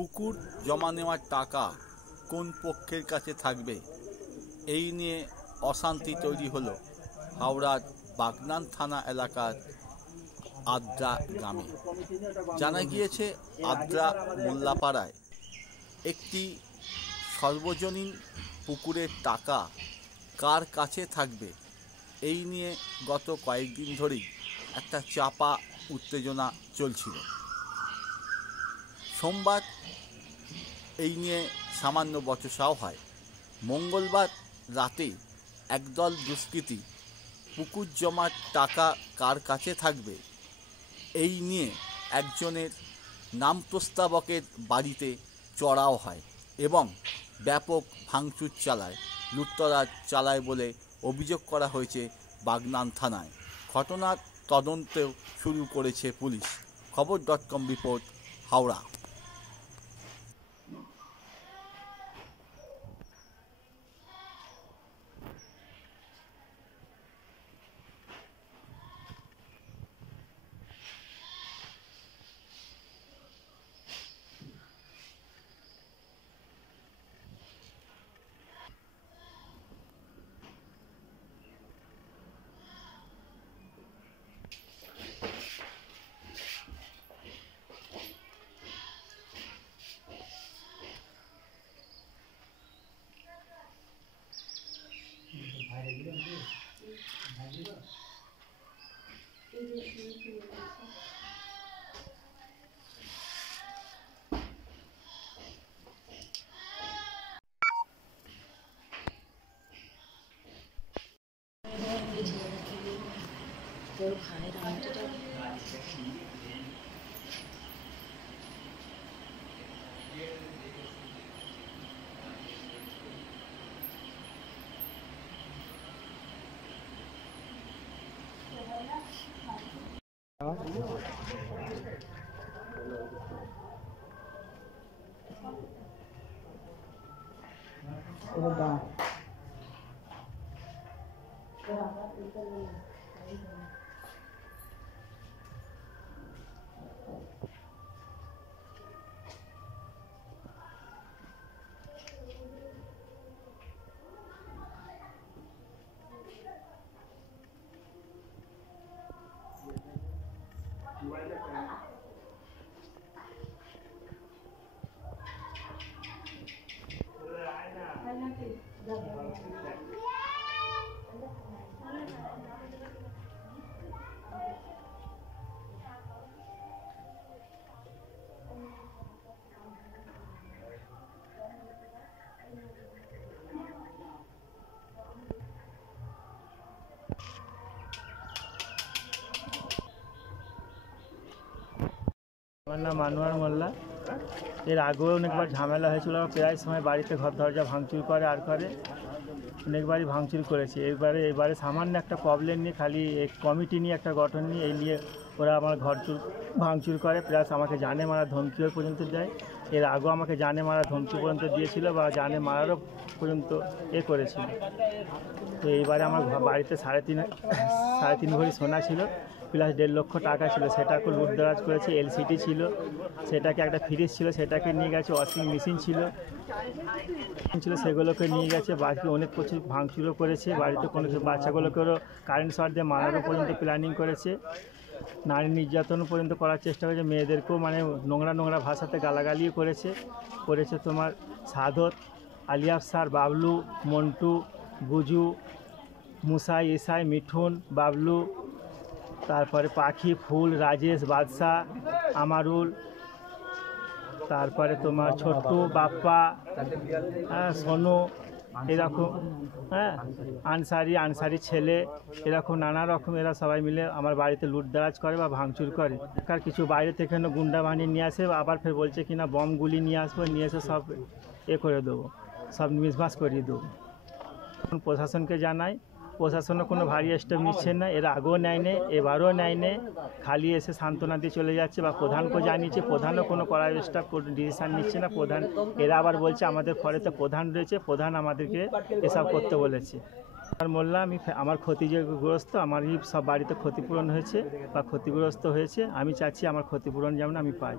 পুকুর জমা নেওয়ার টাকা কোন পক্ষের কাছে থাকবে, এই নিয়ে অশান্তি তৈরি হলো হাওড়ার বাগনান থানা এলাকার আদ্রা গ্রামে। জানা গিয়েছে আদ্রা মোল্লাপাড়ায় একটি সর্বজনীন পুকুরের টাকা কার কাছে থাকবে, এই নিয়ে গত কয়েকদিন ধরেই একটা চাপা উত্তেজনা চলছিল। সোমবার এই নিয়ে সামান্য বচসাও হয়। মঙ্গলবার রাতে একদল দুষ্কৃতী পুকুর জমার টাকা কার কাছে থাকবে এই নিয়ে একজনের নাম প্রস্তাবকের বাড়িতে চড়াও হয় এবং ব্যাপক ভাঙচুর চালায়, লুটতরাজ চালায় বলে অভিযোগ করা হয়েছে বাগনান থানায়। ঘটনার তদন্তেও শুরু করেছে পুলিশ। খবর.com রিপোর্ট, হাওড়া। আমার নাম আনোয়ার মোল্লা। এর আগেও অনেকবার ঝামেলা হয়েছিল, প্রায় সময় বাড়িতে ঘর দরজা ভাঙচুর করে আর করে, অনেকবারই ভাঙচুর করেছে। এবারে সামান্য একটা প্রবলেম নিয়ে, খালি এক কমিটি নিয়ে একটা গঠন নিয়ে এই নিয়ে ওরা আমার ঘর ভাঙচুর করে, প্লাস আমাকে জানে মারা ধমকিও পর্যন্ত দেয়। এর আগেও আমাকে জানে মারা ধমকি পর্যন্ত দিয়েছিল বা জানে মারারও পর্যন্ত করেছিল। তো এইবারে আমার বাড়িতে সাড়ে তিন ভরি সোনা ছিল, প্লাস 1.5 লক্ষ টাকা ছিল, সেটাকে লুটতরাজ করেছে। এলসিডি ছিল, সেটাকে একটা ফ্রিজ ছিল, সেটাকে নিয়ে গেছে। ওয়াশিং মেশিন ছিল, সেগুলোকে নিয়ে গেছে। বাকি অনেক কিছু ভাঙচুরও করেছে। বাড়িতে কোনো বাচ্চাগুলোকেও কারেন্ট শর্ট দিয়ে মারারও পর্যন্ত প্ল্যানিং করেছে। নারী নির্যাতন পর্যন্ত করার চেষ্টা করেছে। মেয়েদেরকেও মানে নোংরা ভাষাতে গালাগালিও করেছে তোমার সাদত, আলিয়াফসার, বাবলু, মন্টু, গুজু, মুসাই, ইসাই, মিঠুন, বাবলু, তারপরে পাখি, ফুল, রাজেশ, বাদশা, আমারুল, তারপরে তোমার ছোট্টু, বাপ্পা, সোনু, এরকম আনসারি ছেলে, এরকম নানা রকম এরা সবাই মিলে আমার বাড়িতে লুটতরাজ করে বা ভাঙচুর করে। আর কিছু বাইরে থেকে গুন্ডা বানিয়ে নিয়ে আসে, আবার ফের বলছে কিনা বমগুলি নিয়ে আসবো, নিয়ে এসে সব করে দেবো, সব মিসমাস করিয়ে দেবো। প্রশাসনকে জানাই, প্রশাসনও কোনো ভারী স্টেপ নিচ্ছে না। এর আগেও নেয়নি, এবারও নেয়নি, খালি এসে সান্ত্বনা দিয়ে চলে যাচ্ছে। বা প্রধানকেও জানিয়েছে, প্রধানও কোনো কড়াই স্টেপ ডিসিশান নিচ্ছে না। প্রধান এরা আবার বলছে আমাদের ফরেতে প্রধান রয়েছে, প্রধান আমাদেরকে এসব করতে বলেছে। আর মোল্লা, আমার ক্ষতিগ্রস্ত, আমারই সব বাড়িতে ক্ষতিপূরণ হয়েছে বা ক্ষতিগ্রস্ত হয়েছে। আমি চাচ্ছি আমার ক্ষতিপূরণ যেমন আমি পাই।